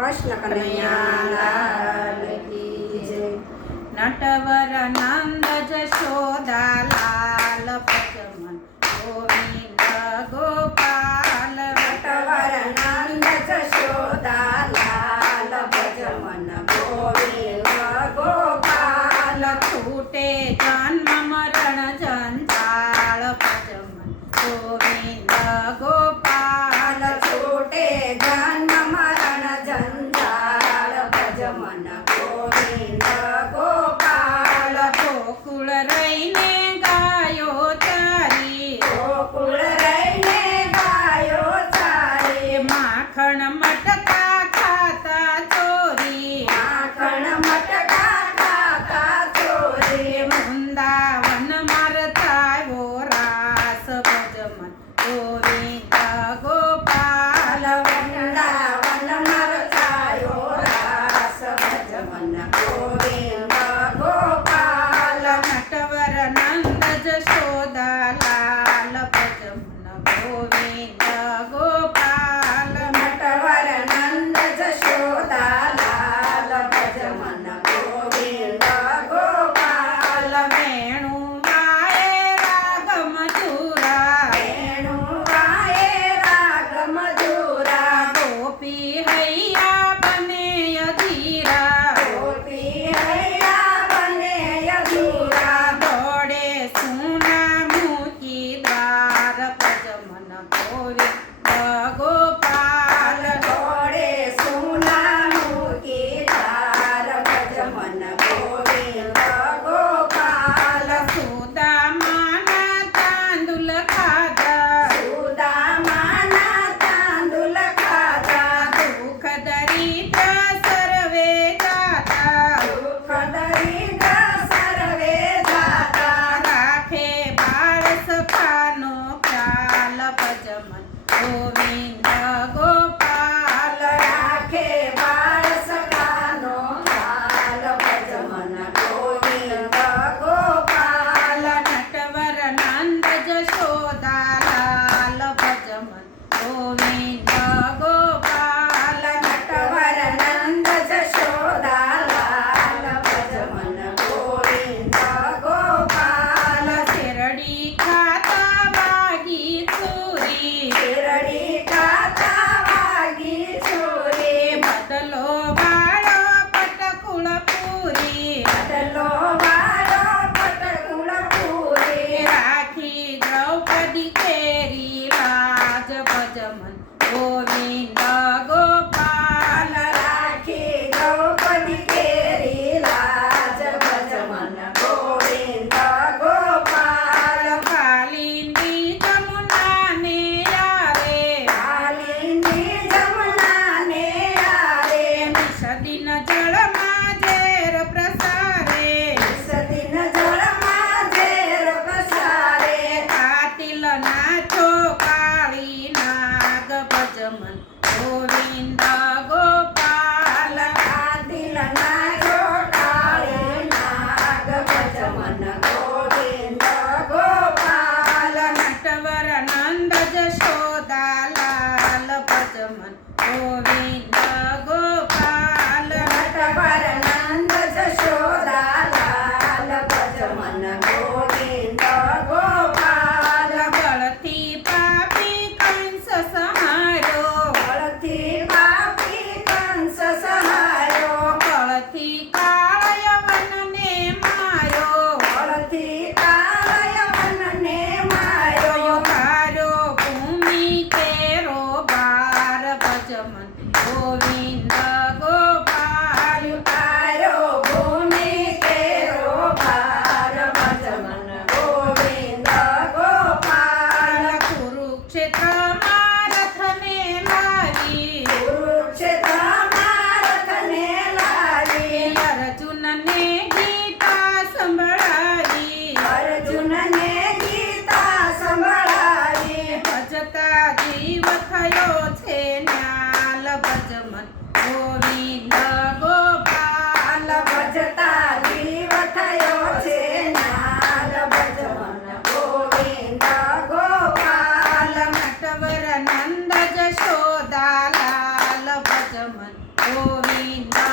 કૃષ્ણ કનૈયા લાલ કી જય. નટવર નંદ જશોદા લાલ ભજમન ગોવિંદ ગોપાલ. નટવર નંદ જશોદા લાલ ભજમન ગોવિંદ ગોપાલ. છૂટે જન્મ મરણ જંજાળ ભજમન ગોવિંદ ગોપાલ. છૂટે જન્મ મરણ જંજાળ ભજમન ગોવિંદ ગોપાલ. ગોકુળ રહીને ગાયો ચારી, ગોકુળ રહીને ગાયો ચારી. માખણ મટકા ખાતા ચોરી, માખણ મટકા ખાતા ચોરી. વૃંદાવન મારતા રાસ ભજમન ગોવિંદ ગોપાલ. વૃંદાવન મરચાયો રાસ ભજમન ગોવિંદ ગોપાલ. નટવર નંદ જશોદા લાલ ભજમન ગોવિંદ ગોપાલ. નટવર નંદ જશોદા લાલ ભજમન ગોવિંદ ગોપાલ. વેણુ વાય રાગ મધુરા, વેણુવાએ રાગ મધુરા. ગોપી હૈયા બને અધીરા, ગોપી હૈયા બને યદુરા. દોડે સુના મૂકી દ્વાર ભજમન ગોવિંદ ગોપાલ. ઘોડે સુના મૂકી ધાર ભજમન ગોવિંદ ગોપાલ. સુદામાના તાંદુલ ખાધા, સુદામાના તાંદુલ ખાધા. દુઃખ દરિદ્ર સર્વે જાતા, દુઃખ દરિદ્ર સર્વે જાતા. રાખે બાળ સખાનો ખ્યાલ ભજમન ગોવિંદ ગોપાલ. રાખે બાળ સખાનો ખ્યાલ ભજમન ગોવિંદ ગોપાલ. નટવર નંદ જશોદા લાલ ભજમન ગોવિંદ ગોપાલ. નટવર નંદ જશોદા લાલ ભજમન ગોવિંદ ગોપાલ. શેરડી ખાતા વાગી સુરી, શેરડી ખાતા વાગી ચોરી. બદલો વાળો પટકુળ પૂરી, બદલો વાળો પટકુળ પૂરી. રાખી દ્રૌપદી કેરી લાજ ભજમન ગોવિંદ ગોપાલ. રાખી દ્રૌપદી કેરી લાજ ભજમન ગોવિંદ ગોપાલ. કાલિંદી જમુનાને આવે, કાલિંદી જમુનાને આવે. સદીન જળમાં ઝેર પ્રસારે, સદીન જળમાં ઝેર પસારે. કાતિલ નાચો કાળી નાગ ભજમન ગોવિંદ ગોપાલ. કાતિલ નાચો કાળી નાગ ભજમન ગોવિંદ ગોપાલ. નટવર નંદ જશોદા લાલ ભજમન ગોવિંદ ગોપાલ. નટવર નંદ જશોદા લાલ ભજમન ગોવિંદ ગોપાલ. બળથી પાપી કંસ સંહાર્યો, બળથી પાપી કંસ સહાયો. બળથી કાળયવનને માર્યો, બળથી કાળયવનને માર્યો. તારો ભૂમિ કેરો બાર ભજમન ગોવિંદ ગોપાલ. તારો ભૂમિ કેરો ભાર ભજમન ગોવિંદ ગોપાલ. કુરુક્ષેત્રમાં રથને લાવી, કુરુક્ષેત્રમાં રથને લાવી. અર્જુનને ગીતા સંભળાવી, અર્જુનને ગીતા સંભળાવી. ભજતા જીવ થયો છે ન્યાલ ભજમન ગોવિંદ ગોપાલ. ભજતા જીવ થયો છે નાલ ભજમન ગોવિંદ ગોપાલ. નટવર નંદ જશોદા લાલ ભજમન ગોવિંદ